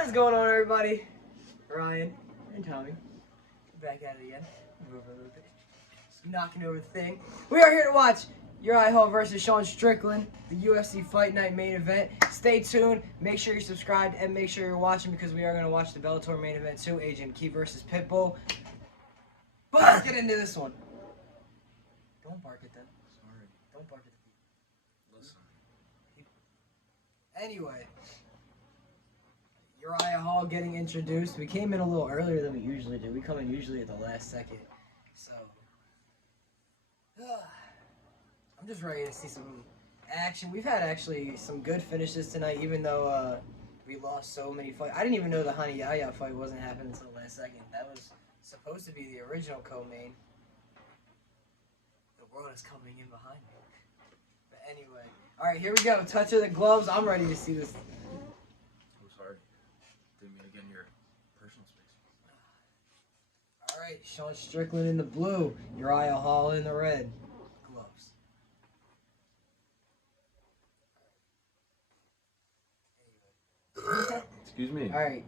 What is going on, everybody? Ryan and Tommy, back at it again. Move over a little bit. Just knocking over the thing. We are here to watch Uriah versus Sean Strickland, the UFC Fight Night main event. Stay tuned. Make sure you're subscribed and make sure you're watching because we are going to watch the Bellator main event too. Agent Key versus Pitbull. But let's get into this one. Don't bark at them. Sorry. Don't bark at the people. Listen. Anyway. Uriah Hall getting introduced. We came in a little earlier than we usually do. We come in usually at the last second. So, I'm just ready to see some action. We've had actually some good finishes tonight, even though we lost so many fights. I didn't even know the Hani Yahya fight wasn't happening until the last second. That was supposed to be the original co-main. The world is coming in behind me. But anyway, all right, here we go. Touch of the gloves. I'm ready to see this. Didn't mean to get in your personal space. Alright, Sean Strickland in the blue, Uriah Hall in the red. Gloves. Excuse me. Alright.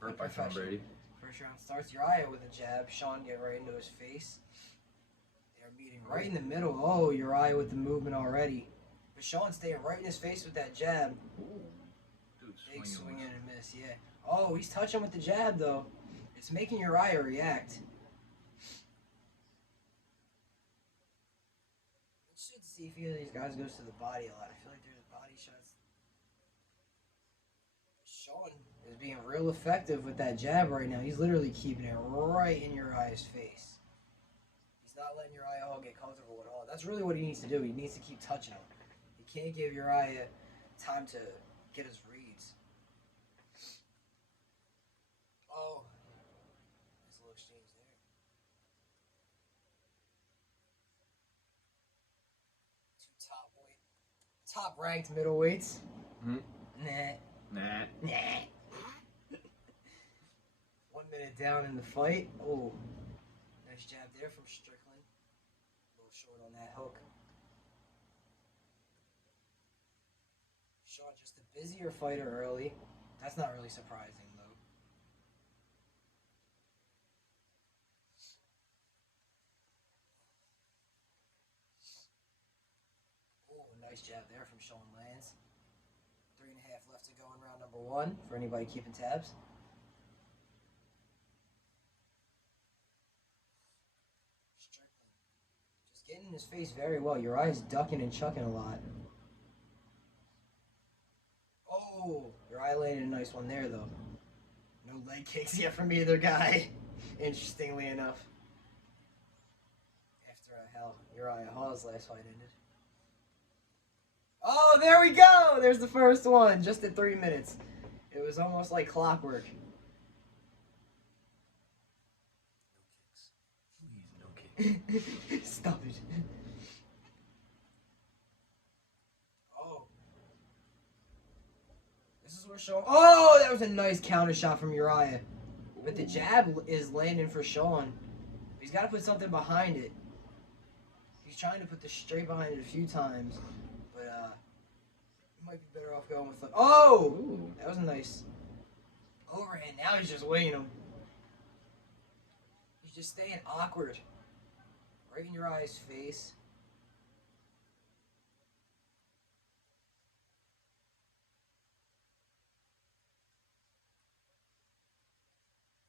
Burp by Tom Brady. First round starts Uriah with a jab. Sean get right into his face. They're meeting right in the middle. Oh, Uriah with the movement already. But Sean staying right in his face with that jab. Dude, Big swing and a miss, yeah. Oh, he's touching with the jab, though. It's making Uriah react. We should see if either of these guys goes to the body a lot. I feel like there's body shots. Sean is being real effective with that jab right now. He's literally keeping it right in Uriah's face. He's not letting Uriah Hall get comfortable at all. That's really what he needs to do. He needs to keep touching him. He can't give Uriah time to get his reads. Oh, nice little exchange there. Two top ranked middleweights. Nah. 1 minute down in the fight. Oh, nice jab there from Strickland. A little short on that hook. Shaw just a busier fighter early. That's not really surprising, though. Oh, nice jab there from Sean Lands. 3.5 left to go in round number 1 for anybody keeping tabs. Strickland just getting in his face very well. Uriah's ducking and chucking a lot. Oh, Uriah landed a nice one there, though. No leg kicks yet from either guy, interestingly enough. After how Uriah Hall's last fight ended. Oh, there we go! There's the first one, just at 3 minutes. It was almost like clockwork. No kicks. Stop it. Oh. This is where Sean... Oh, that was a nice counter shot from Uriah. But the jab is landing for Sean. He's got to put something behind it. He's trying to put the straight behind it a few times. But, he might be better off going with... Oh! Ooh, that was a nice overhand. Now he's just weighing him. He's just staying awkward. Right in Uriah's face.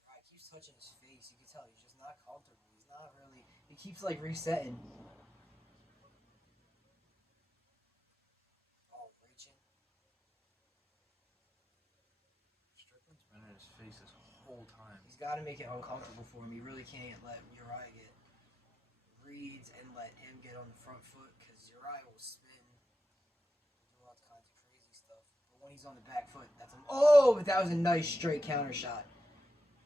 Uriah keeps touching his face. You can tell he's just not comfortable. He's not really... He keeps, like, resetting. Oh, reaching. Strickland's been in his face this whole time. He's got to make it uncomfortable for him. He really can't let Uriah get reads and let him get on the front foot because Uriah will spin, do all kinds of crazy stuff. But when he's on the back foot, that's him. Oh, but that was a nice straight counter shot.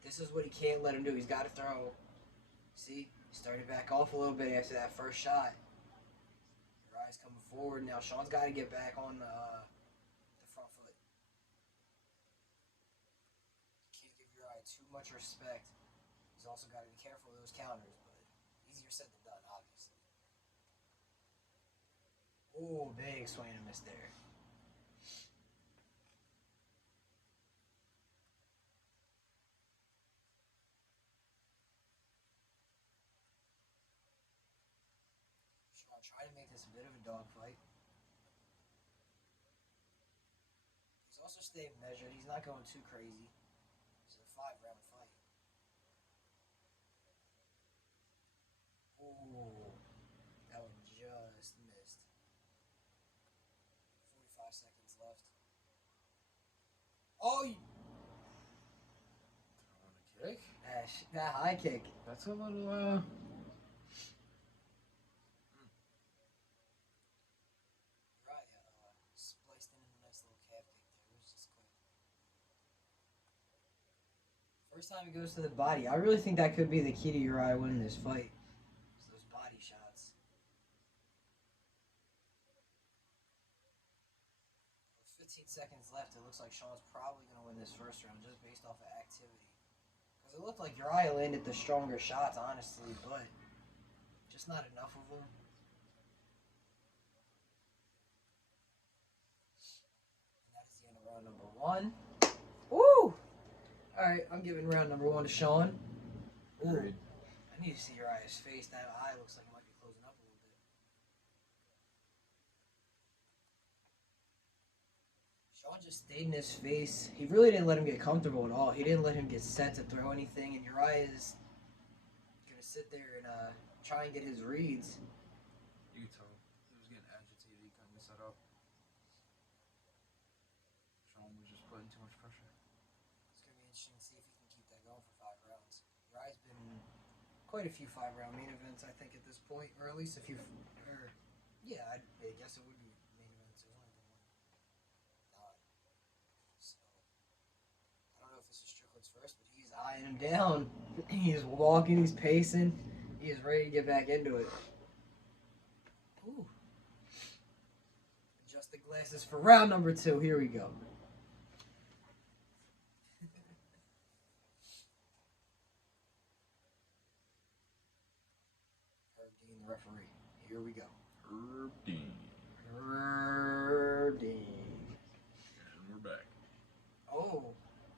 This is what he can't let him do. He's got to throw. See, he started back off a little bit after that first shot. Uriah's coming forward now. Sean's got to get back on the front foot. Can't give Uriah too much respect. He's also got to be careful of those counters, but easier said than done, obviously. Oh, big swing and a miss there. Sean trying to make this a bit of a dogfight. He's also staying measured. He's not going too crazy. It's a 5-round fight. Ooh, that one just missed. 45 seconds left. Oh, Kick? that high kick. That's a little, Uriah spliced in a nice little calf kick there. It was just quick. First time he goes to the body. I really think that could be the key to Uriah winning this fight. It's those body shots. With 15 seconds left, it looks like Sean's probably going to win this first round just based off of activity. Because it looked like Uriah landed the stronger shots, honestly, but just not enough of them. And that is the end of round number 1. Woo! Alright, I'm giving round number 1 to Sean. Ooh, Agreed. I need to see Uriah's face. That eye looks like it might be closing up a little bit. Sean just stayed in his face. He really didn't let him get comfortable at all. He didn't let him get set to throw anything. And Uriah is going to sit there and try and get his reads. You could tell he was getting agitated. He couldn't set up. Sean was just putting too much pressure. It's going to be interesting to see if he can keep that going for 5 rounds. Uriah's been in quite a few 5-round main events, I think, at this point. Or at least a few. Yeah, I guess it would be main events. There's only been 1. So, I don't know if this is Strickland's first, but he's eyeing him down. He's walking, he's pacing. He is ready to get back into it. Ooh. Adjust the glasses for round number 2. Here we go. Herb Dean, the referee. Here we go. Herb Dean. Herb Dean. And we're back. Oh,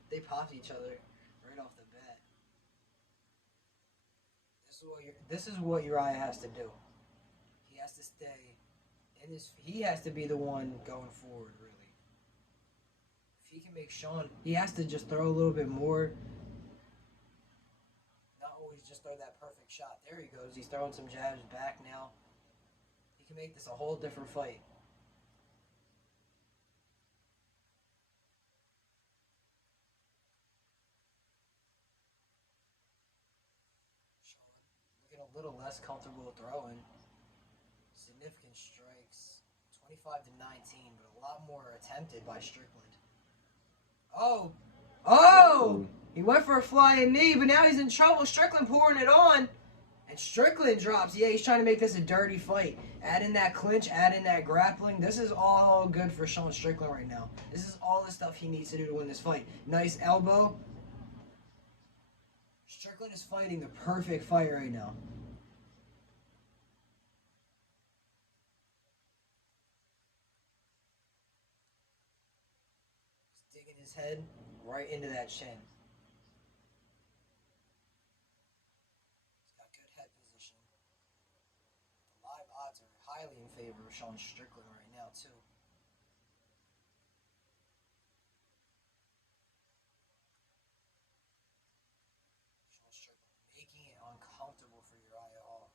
they popped each other right off the bat. This is what Uriah has to do. He has to stay in his. He has to be the one going forward, really. If he can make Sean, he has to just throw a little bit more. Not always just throw that perfect shot. There he goes. He's throwing some jabs back now. He can make this a whole different fight. A little less comfortable throwing. Significant strikes. 25 to 19, but a lot more attempted by Strickland. Oh! Oh! He went for a flying knee, but now he's in trouble. Strickland pouring it on. And Strickland drops. Yeah, he's trying to make this a dirty fight. Add in that clinch, add in that grappling. This is all good for Sean Strickland right now. This is all the stuff he needs to do to win this fight. Nice elbow. Strickland is fighting the perfect fight right now. He's digging his head right into that chin. He's got good head position. The live odds are highly in favor of Sean Strickland right now, too. Sean Strickland making it uncomfortable for Uriah Hall.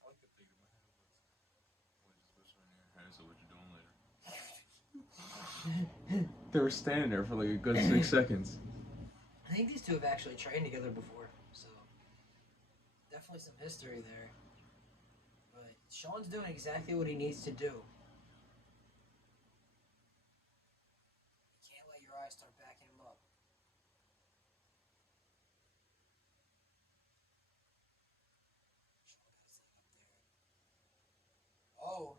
I like to think in my head was, what is this right here? Hey, so what you doing later? They were standing there for like a good 6 seconds. I think these two have actually trained together before, so definitely some history there. But Sean's doing exactly what he needs to do. He can't let Uriah start backing him up. Sean got his leg up there. Oh,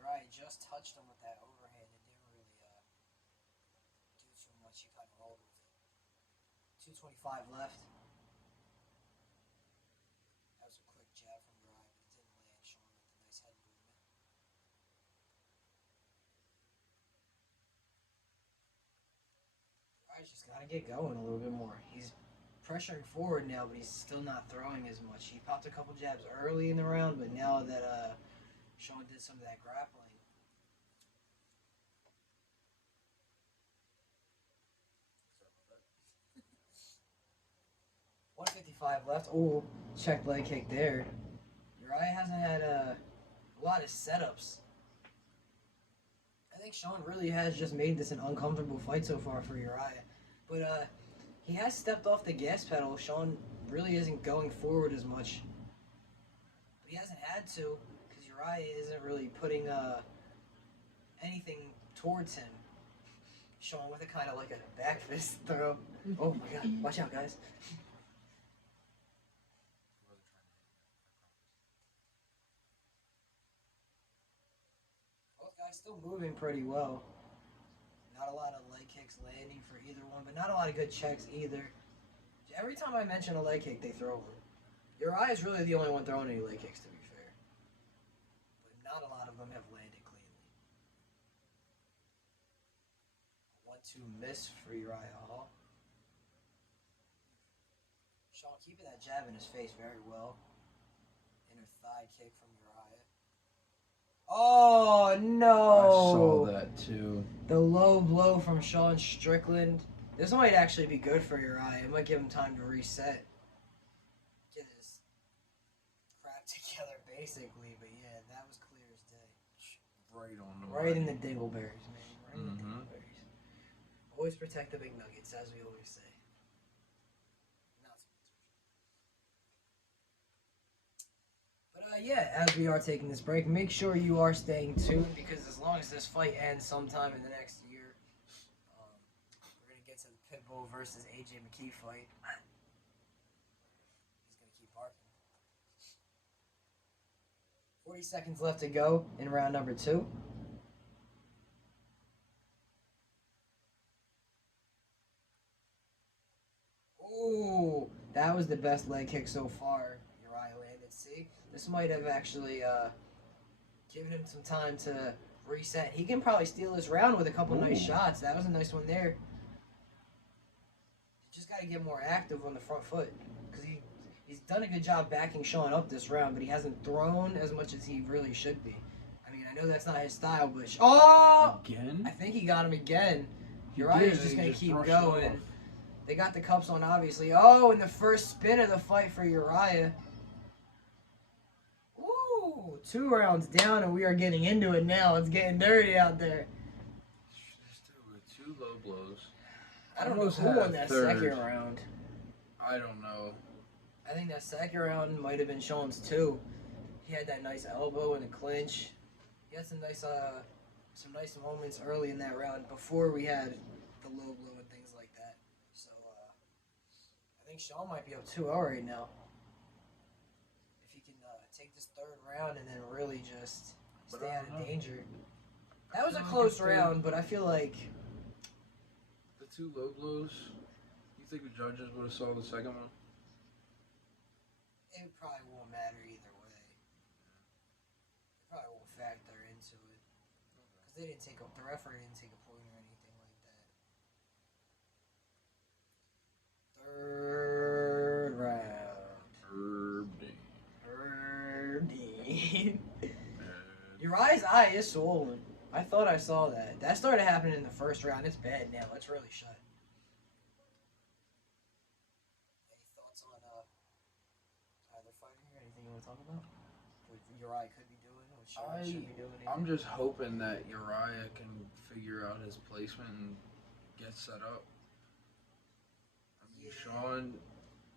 Uriah just touched him with that overhand. It didn't really do too much. He kind of rolled with it. 2:25 left. That was a quick jab from Uriah, but it didn't land. Sean with a nice head movement. Uriah's just got to get going a little bit more. He's pressuring forward now, but he's still not throwing as much. He popped a couple jabs early in the round, but now that Sean did some of that grappling. 155 left. Oh, check leg kick there. Uriah hasn't had a lot of setups. I think Sean really has just made this an uncomfortable fight so far for Uriah. But he has stepped off the gas pedal. Sean really isn't going forward as much. But he hasn't had to because Uriah isn't really putting anything towards him. Sean with a kind of like a back fist throw. Oh my god, watch out guys. Both guys still moving pretty well. Not a lot of leg kicks landing for either one, but not a lot of good checks either. Every time I mention a leg kick, they throw one. Uriah is really the only one throwing any leg kicks, to be fair. But not a lot of them have landed cleanly. 1-2 miss for Uriah Hall. Sean keeping that jab in his face very well. Inner thigh kick from Uriah. Oh no! I saw that too. The low blow from Sean Strickland. This might actually be good for Uriah. It might give him time to reset. Get his crap together, basically. But yeah, that was clear as day. Right on the Right in the dingleberries, man. Right in the Mhm. dingleberries. Always protect the big nuggets, as we always say. Not sponsored. But yeah, as we are taking this break, make sure you are staying tuned because as long as this fight ends sometime in the next year, we're gonna get to the Pitbull versus AJ McKee fight. He's gonna keep barking. 40 seconds left to go in round number 2. Ooh, that was the best leg kick so far. Uriah landed. See, this might have actually given him some time to reset. He can probably steal this round with a couple nice shots. That was a nice one there. You just got to get more active on the front foot because he's done a good job backing Sean up this round, but he hasn't thrown as much as he really should be. I mean, I know that's not his style, but I Again? think he got him again. He Uriah's did, just he gonna just keep brushed it going. off. They got the cups on, obviously. Oh, in the first spin of the fight for Uriah. Ooh, 2 rounds down, and we are getting into it now. It's getting dirty out there. Still with 2 low blows. I don't know Almost who had won a that third. second round. I don't know. I think that second round might have been Sean's too. He had that nice elbow in the clinch. He had some nice moments early in that round before we had the low blow and things like that. So I think Sean might be up 2-0 right now. If he can take this third round and then really just But stay I out don't of know. danger. That was a feel like close if they- round, but I feel like The 2 low blows, you think the judges would have saw the second one? it probably won't matter either way. It probably won't factor into it. Because they didn't take the referee didn't take a point or anything like that. Third round. Herb Dean. Uriah's eye is swollen. I thought I saw that. That started happening in the first round. It's bad now. It's really shut. Any thoughts on either fighter here? Anything you want to talk about? What Uriah could be doing? What Sean should be doing? I'm just hoping that Uriah can figure out his placement and get set up. I mean, Yeah.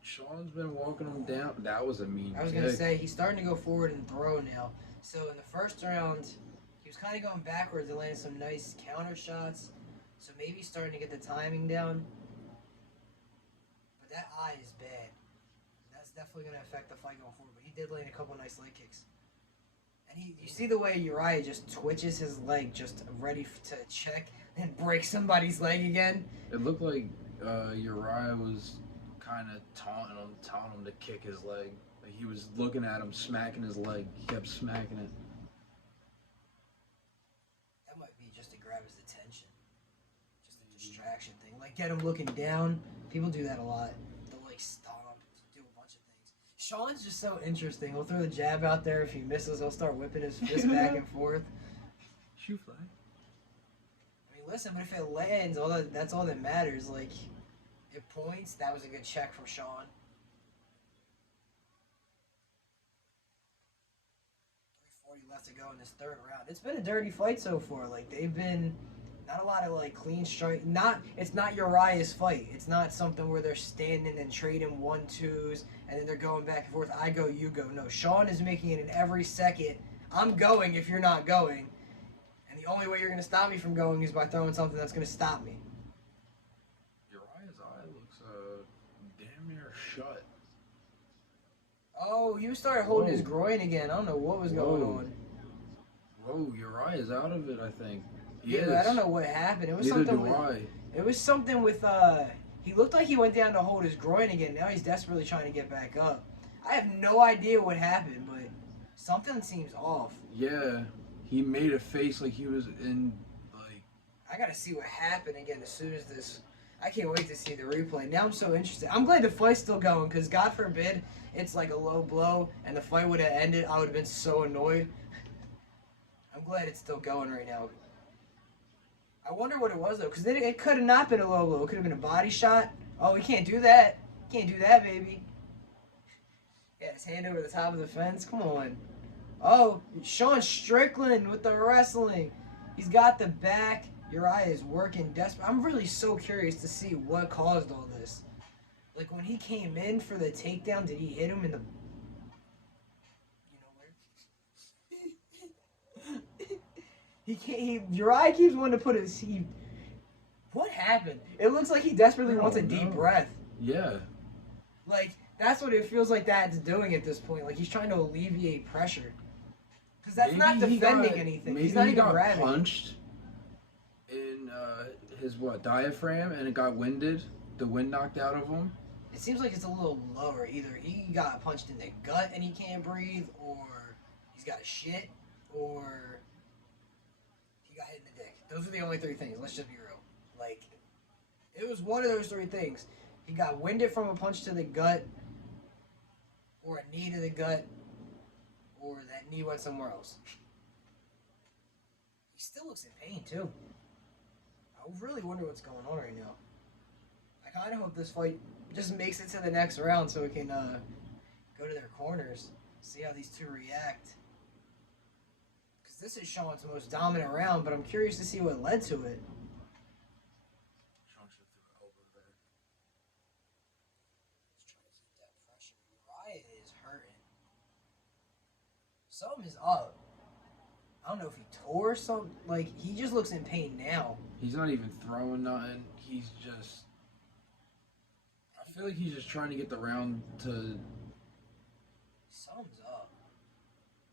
Sean's been walking him down. That was a mean I was kick. gonna say he's starting to go forward and throw now. So in the first round, he was kind of going backwards and landing some nice counter shots. So maybe he's starting to get the timing down. But that eye is bad. That's definitely gonna affect the fight going forward. But he did land a couple nice leg kicks. And you see the way Uriah just twitches his leg, just ready to check and break somebody's leg again. It looked like Uriah was kind of taunting him to kick his leg. Like he was looking at him, smacking his leg. He kept smacking it. That might be just to grab his attention. Just a distraction thing. like get him looking down. People do that a lot. They'll like stomp, do a bunch of things. Sean's just so interesting. He'll throw the jab out there. If he misses, he'll start whipping his fist back and forth. Shoe fly. I mean, listen, but if it lands, that's all that matters. Like, it points. That was a good check from Sean. 3:40 left to go in this third round. It's been a dirty fight so far. Like, they've been not a lot of like clean strike. It's not Uriah's fight. It's not something where they're standing and trading 1-2s and then they're going back and forth. I go, you go. No, Sean is making it in every second. I'm going if you're not going. And the only way you're going to stop me from going is by throwing something that's going to stop me. Uriah's eye looks damn near shut. Oh, you started holding his groin again. I don't know what was going on. Whoa, Uriah's out of it, I think. Yeah, I don't know what happened. It was Neither something do with, I. It was something with he looked like he went down to hold his groin again. Now he's desperately trying to get back up. I have no idea what happened, but something seems off. Yeah, he made a face like he was in like. I gotta see what happened again as soon as this. I can't wait to see the replay. Now I'm so interested. I'm glad the fight's still going because God forbid it's like a low blow and the fight would have ended. I would have been so annoyed. I'm glad it's still going right now. I wonder what it was though, because it could have not been a low blow. It could have been a body shot. Oh, we can't do that. Can't do that, baby. Yeah, his hand over the top of the fence. Come on. Oh, Sean Strickland with the wrestling. He's got the back. Uriah is working desperate. I'm really so curious to see what caused all this. Like when he came in for the takedown, did he hit him in the? Uriah keeps wanting to put his. What happened? It looks like he desperately wants a deep breath. Yeah. Like, that's what it feels like that's doing at this point. Like, he's trying to alleviate pressure. Because that's not defending anything. Maybe he's not he even got grabbing. Punched in his, diaphragm, and it got winded. The wind knocked out of him. It seems like it's a little lower. Either he got punched in the gut and he can't breathe, or he's got a shit, or he got hit in the dick. Those are the only three things. Let's just be real. Like, it was one of those three things. He got winded from a punch to the gut, or a knee to the gut, or that knee went somewhere else. He still looks in pain, too. I really wonder what's going on right now. I kind of hope this fight just makes it to the next round so we can go to their corners, see how these two react. Because this is Sean's most dominant round, but I'm curious to see what led to it. Sean should have threw an elbow there. Let's try to keep that pressure. Uriah is hurting. Something is up. I don't know if he tore something. Like, he just looks in pain now. He's not even throwing nothing. He's just. I feel like he's just trying to get the round to. Something's up.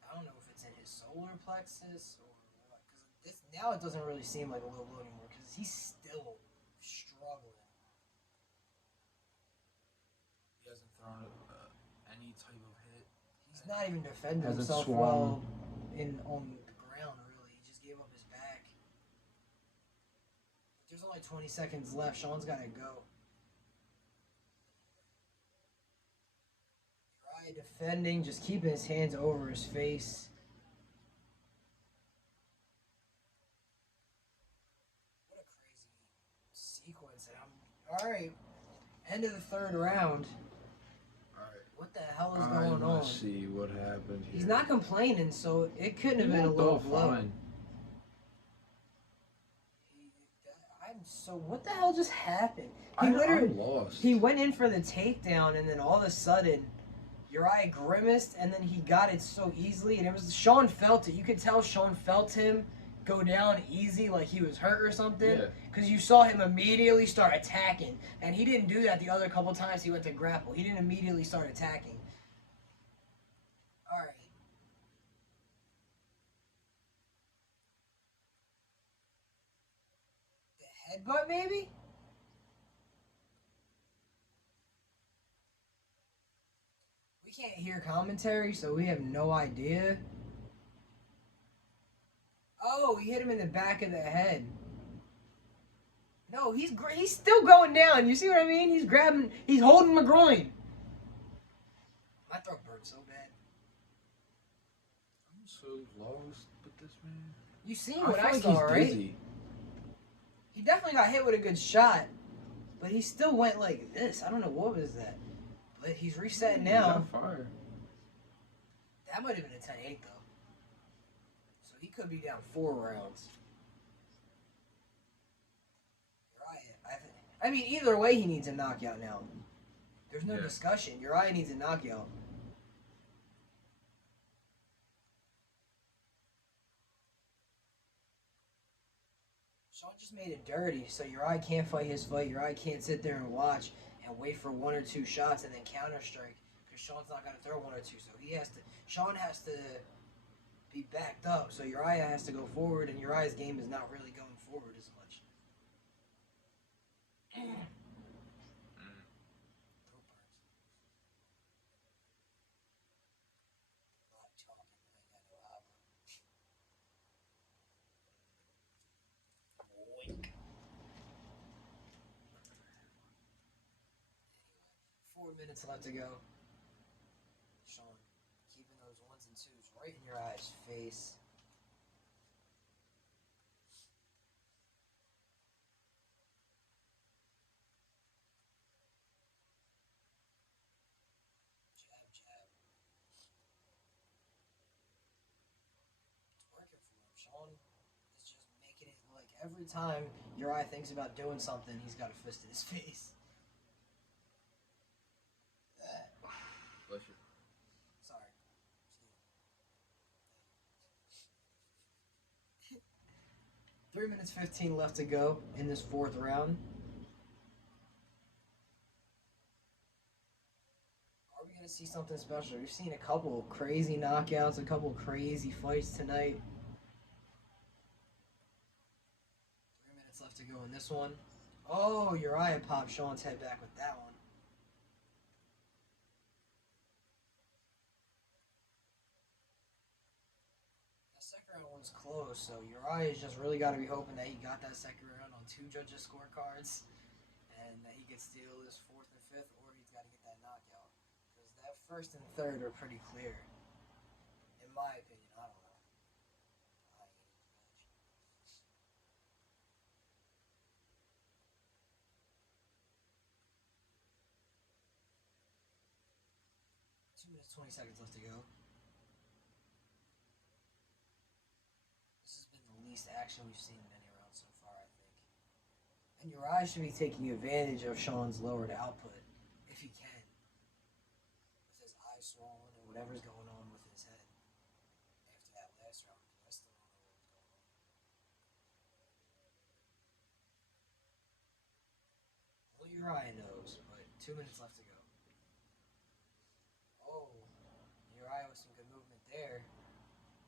I don't know if it's in his solar plexus or what. Because now it doesn't really seem like a low blow anymore. Because he's still struggling. He hasn't thrown any type of hit. He's not even defending Hasn't himself swung. well on the ground, really. He just gave up his back. There's only 20 seconds left. Sean's got to go. Uriah defending, just keeping his hands over his face. What a crazy sequence. Alright, end of the third round. What the hell is going on? Let's see what happened here. He's not complaining, so it couldn't have been a low blow. Fine. What the hell just happened? I'm lost. He went in for the takedown, and then all of a sudden, Uriah grimaced, and then he got it so easily, and it was Sean felt it. You could tell Sean felt him go down easy, like he was hurt or something. Yeah. Because you saw him immediately start attacking, and he didn't do that the other couple times he went to grapple. He didn't immediately start attacking. All right. The headbutt, maybe? We can't hear commentary, so we have no idea. Oh, he hit him in the back of the head. No, he's still going down. You see what I mean? He's holding my groin. My throat burns so bad. I'm so lost with this man. You seen what I feel saw, like he's right? dizzy. He definitely got hit with a good shot, but he still went like this. I don't know what was that. But he's resetting now. He got fire. That might have been a 10-8 though. So he could be down 4 rounds. Uriah, I mean, either way, he needs a knockout now. There's no discussion. Uriah needs a knockout. Sean just made it dirty, so Uriah can't fight his fight. Uriah can't sit there and watch and wait for 1 or 2 shots and then counter strike because Sean's not gonna throw 1 or 2. So Sean has to be backed up. So Uriah has to go forward, and Uriah's game is not really going forward as much. Wink. 4 minutes left to go. Sean, keeping those 1s and 2s right in your eyes, face. Jab, jab. It's working for him. Sean is just making it like every time Uriah thinks about doing something, he's got a fist in his face. Bless you. Sorry. 3 minutes 15 left to go in this 4th round. Are we going to see something special? We've seen a couple crazy knockouts, a couple crazy fights tonight. 3 minutes left to go in this one. Oh, Uriah popped Sean's head back with that one. Second round was close, so Uriah's just really got to be hoping that he got that second round on 2 judges' scorecards, and that he gets steal this 4th and 5th, or he's got to get that knockout. Because that 1st and 3rd are pretty clear, in my opinion. I don't know. I ain't even judge. 2 minutes 20 seconds left to go. Least action we've seen in any round so far, I think. And Uriah should be taking advantage of Sean's lowered output, if he can. With his eyes swollen or whatever's going on with his head. After that last round, I still don't know what was going on. Only Uriah knows, but 2 minutes left to go. Oh, Uriah with some good movement there.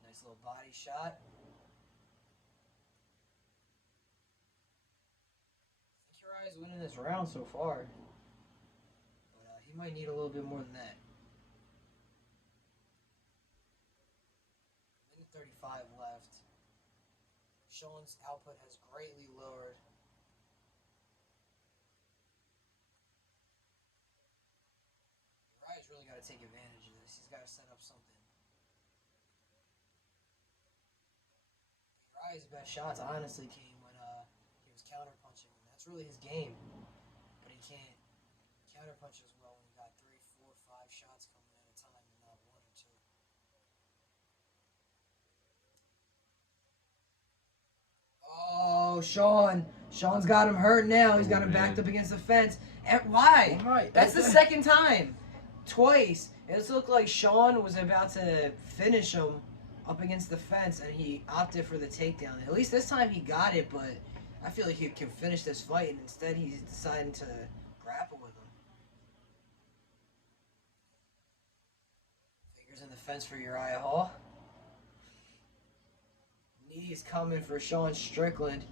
Nice little body shot. Uriah's winning this round so far, but he might need a little bit more than that. 1:35 left. Sean's output has greatly lowered. Uriah's really got to take advantage of this. He's got to set up something. Uriah's best shots honestly came when he was counterpunching. That's really his game, but he can't counterpunch as well when he got 3, 4, 5 shots coming at a time and not 1 or 2. Oh, Sean's got him hurt now. He's got him backed up against the fence. And why? That's the second time. Twice. It looked like Sean was about to finish him up against the fence, and he opted for the takedown. At least this time he got it, but I feel like he can finish this fight, and instead he's deciding to grapple with him. Fingers in the fence for Uriah Hall. Knee is coming for Sean Strickland.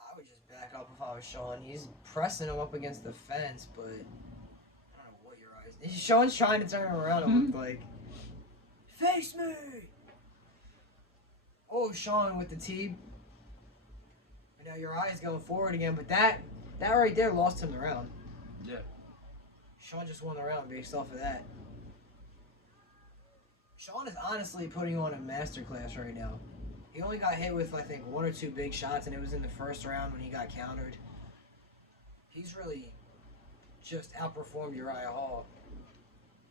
I would just back up if I was Sean. He's pressing him up against the fence, but I don't know what Uriah's... Sean's trying to turn him around, it looked like. Face me! Oh, Sean with the tee. And now Uriah's going forward again, but that right there lost him the round. Yeah. Sean just won the round based off of that. Sean is honestly putting on a masterclass right now. He only got hit with, I think, 1 or 2 big shots, and it was in the first round when he got countered. He's really just outperformed Uriah Hall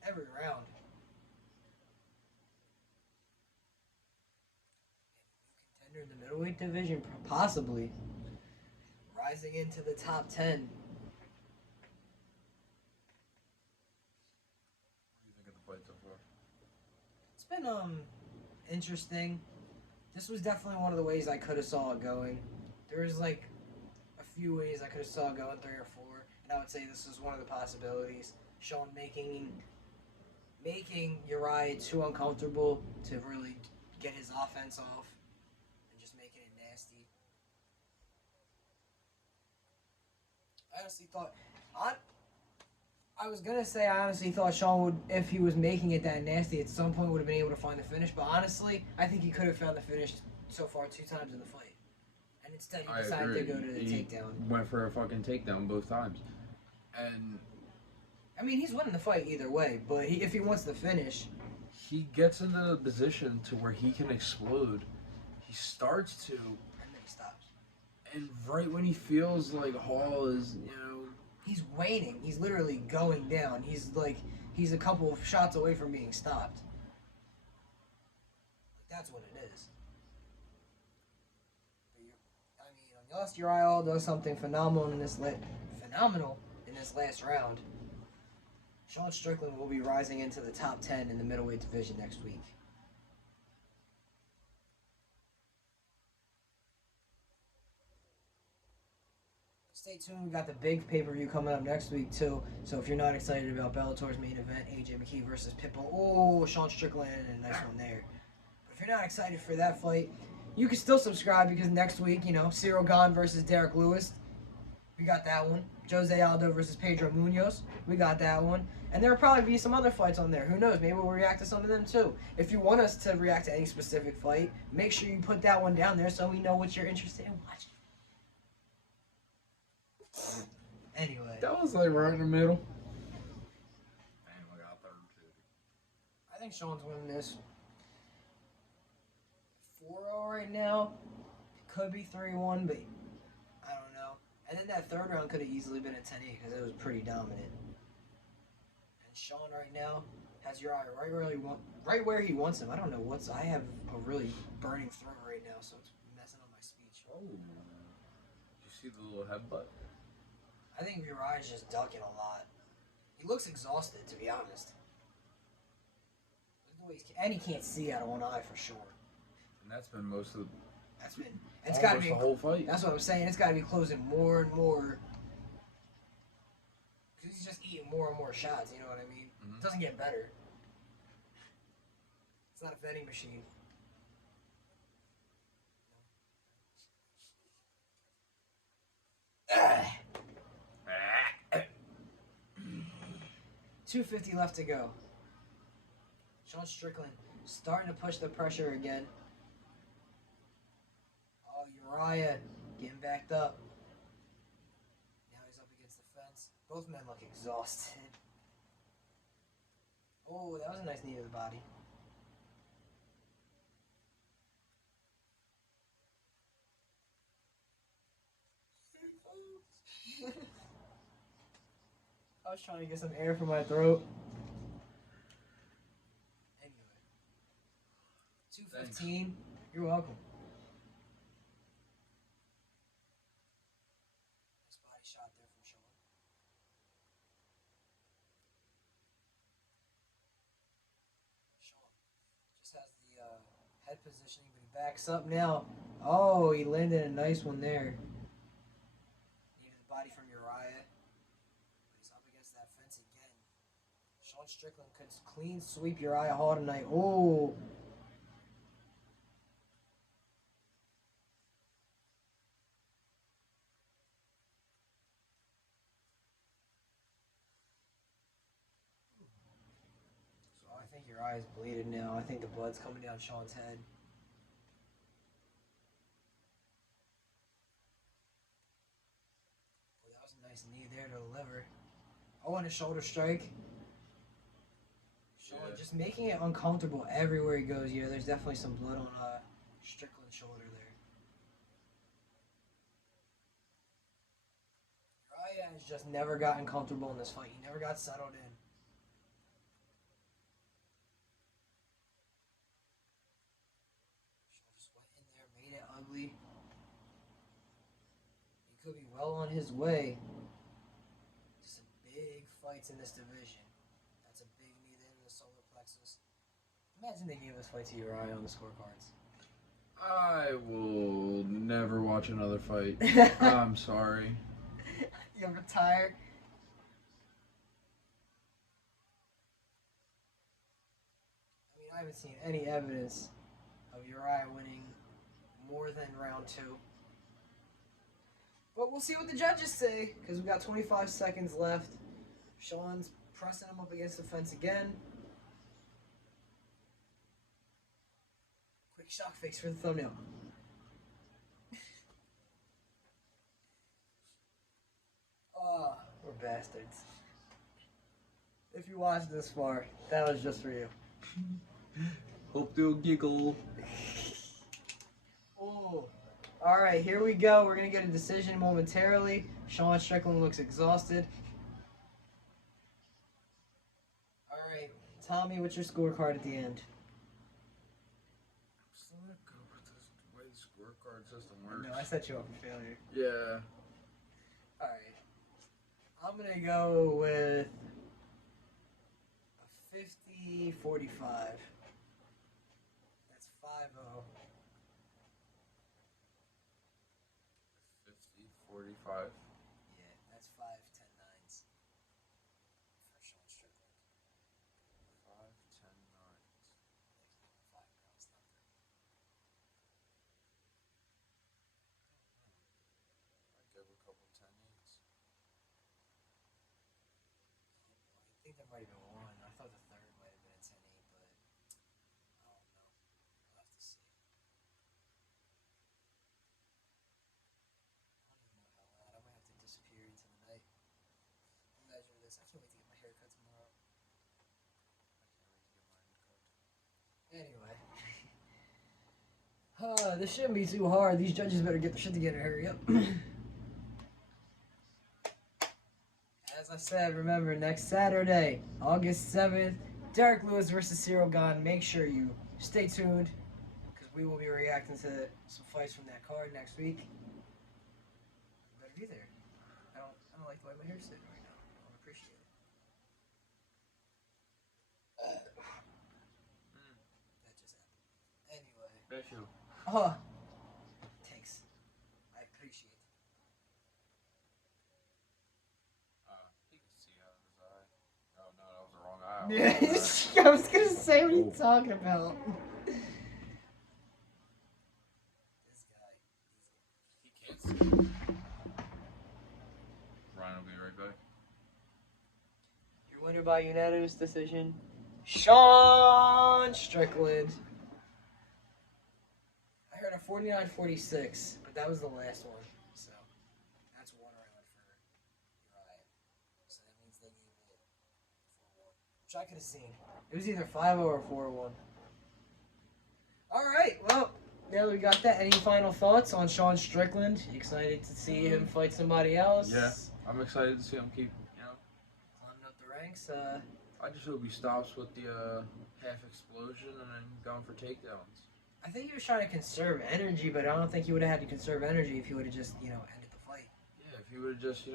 every round. Contender in the middleweight division, possibly. Rising into the top 10. What do you think of the fight so far? It's been interesting. This was definitely one of the ways I could have saw it going. There was like a few ways I could have saw it going, 3 or 4, and I would say this was one of the possibilities. Sean making Uriah too uncomfortable to really get his offense off and just making it nasty. I honestly thought I was gonna say I honestly thought Sean would, if he was making it that nasty, at some point would have been able to find the finish. But honestly, I think he could have found the finish so far 2 times in the fight, and instead he decided to go to the takedown. Went for a fucking takedown both times, and I mean, he's winning the fight either way. But if he wants the finish, he gets into a position to where he can explode. He starts to, and then he stops. and right when he feels like Hall is, He's waning. He's literally going down. He's a couple of shots away from being stopped. That's what it is. I mean, unless Uriah Hall does something phenomenal in this last round, Sean Strickland will be rising into the top 10 in the middleweight division next week. Stay tuned. We got the big pay-per-view coming up next week too. So if you're not excited about Bellator's main event, AJ McKee versus Pitbull, Sean Strickland, and a nice one there. But if you're not excited for that fight, you can still subscribe because next week, Cyril Gane versus Derek Lewis, we got that one. Jose Aldo versus Pedro Munoz, we got that one. And there'll probably be some other fights on there. Who knows? Maybe we'll react to some of them too. If you want us to react to any specific fight, make sure you put that one down there so we know what you're interested in watching. Anyway. that was like right in the middle. And we got 3rd too. I think Sean's winning this 4-0 right now. It could be 3-1, but I don't know. And then that 3rd round could have easily been a 10-8 because it was pretty dominant. And Sean right now has Uriah right where he wants him. I don't know I have a really burning throat right now, so it's messing up my speech. Oh, you see the little headbutt? I think Uriah's just ducking a lot. He looks exhausted, to be honest. And he can't see out of one eye for sure. And that's been most of. It's got to be the whole fight. That's what I'm saying. It's got to be closing more and more. Because he's just eating more and more shots. You know what I mean? Mm-hmm. It doesn't get better. It's not a vending machine. 2:50 left to go. Sean Strickland starting to push the pressure again. Oh, Uriah getting backed up. Now he's up against the fence. Both men look exhausted. Oh, that was a nice knee to the body. I was trying to get some air from my throat. Anyway. 2:15. You're welcome. Nice body shot there from Sean. Sean just has the head positioning, but he backs up now. Oh, he landed a nice one there. Needed the body from Uriah. That fence again. Sean Strickland could clean sweep Uriah Hall tonight. Oh. So I think Uriah's bleeding now. I think the blood's coming down Sean's head. Oh, and a shoulder strike. Sean Yeah. just making it uncomfortable everywhere he goes. Yeah, there's definitely some blood on Strickland's shoulder there. Uriah has just never gotten comfortable in this fight. He never got settled in. Sean just went in there, made it ugly. He could be well on his way. Just some big fights in this division. That's a big knee there in the solar plexus. Imagine they gave this fight to Uriah on the scorecards. I will never watch another fight. I'm sorry. You'll retire. I mean, I haven't seen any evidence of Uriah winning more than round 2. But we'll see what the judges say, because we've got 25 seconds left. Sean's pressing him up against the fence again. Quick shock face for the thumbnail. Oh, we're bastards. If you watched this far, that was just for you. Hope you'll giggle. Oh. Alright, here we go. We're going to get a decision momentarily. Sean Strickland looks exhausted. Alright, Tommy, what's your scorecard at the end? I'm still gonna go with this the way the scorecard system works. No, I set you up for failure. Yeah. Alright. I'm going to go with a 50-45. That's 5-0. 50-45. Yeah, that's 5-10 nines for Sean Strickland. 5-10 nines. 5 rounds, not 3. I give a couple 10-8s. I think there might have been one. I thought the third might have been a 10-8, but I don't know. I'll have to see. I don't even know how loud. I might have to disappear into the night. Measure this. I can't wait to get my hair cut tomorrow. Anyway. This shouldn't be too hard. These judges better get their shit together. Hurry up. As I said, remember, next Saturday, August 7th, Derek Lewis versus Cyril Gane. Make sure you stay tuned, because we will be reacting to some fights from that card next week. You better be there. I don't like the way my hair's sitting right now. I don't appreciate it. That just happened. Anyway. Bless you. Oh, thanks. I appreciate it. You can see out of his eye. Oh no, that was the wrong eye. Yeah, I was gonna say, what are you talking about? This guy. He can't see. Ryan will be right back. Your winner by unanimous decision, Sean Strickland. I heard a 49-46, but that was the last one, so that's one round for Uriah. So that means they gave it 4-1, which I could have seen. It was either 5-0 or 4-1. All right, well, now that we got that, any final thoughts on Sean Strickland? You excited to see him fight somebody else? Yeah, I'm excited to see him keep, Climbing up the ranks. I just hope he stops with the half explosion and then going for takedowns. I think he was trying to conserve energy, but I don't think he would have had to conserve energy if he would have just, ended the fight. Yeah, if he would have just,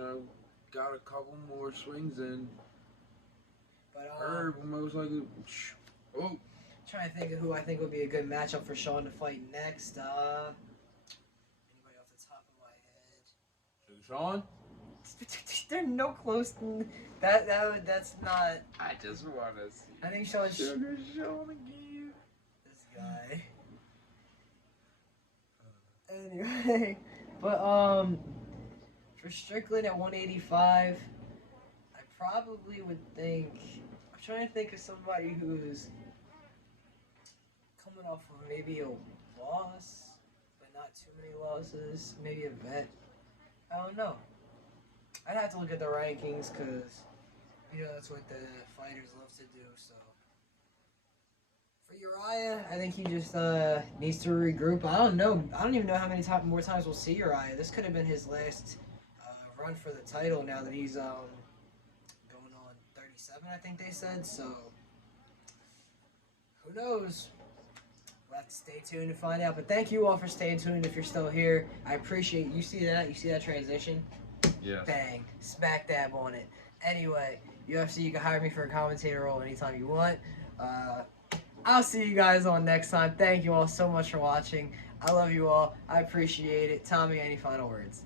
got a couple more swings in. But Herb most likely. Oh, trying to think of who I think would be a good matchup for Sean to fight next. Anybody off the top of my head? Sean? They're no close. That's not. I just want to see. I think Sean. Sugar Sean again. This guy. Anyway, but for Strickland at 185, I probably would think. I'm trying to think of somebody who's coming off of maybe a loss, but not too many losses. Maybe a vet. I don't know. I'd have to look at the rankings because You know, that's what the fighters love to do, so. For Uriah, I think he just needs to regroup. I don't know. I don't even know how many more times we'll see Uriah. This could have been his last run for the title now that he's going on 37, I think they said, so. Who knows? We'll have to stay tuned to find out. But thank you all for staying tuned if you're still here. I appreciate you. See that? You see that transition? Yes. Bang. Smack dab on it. Anyway, UFC, you can hire me for a commentator role anytime you want. I'll see you guys on next time. Thank you all so much for watching. I love you all. I appreciate it. Tommy, any final words?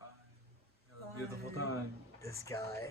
Have a beautiful time. This guy.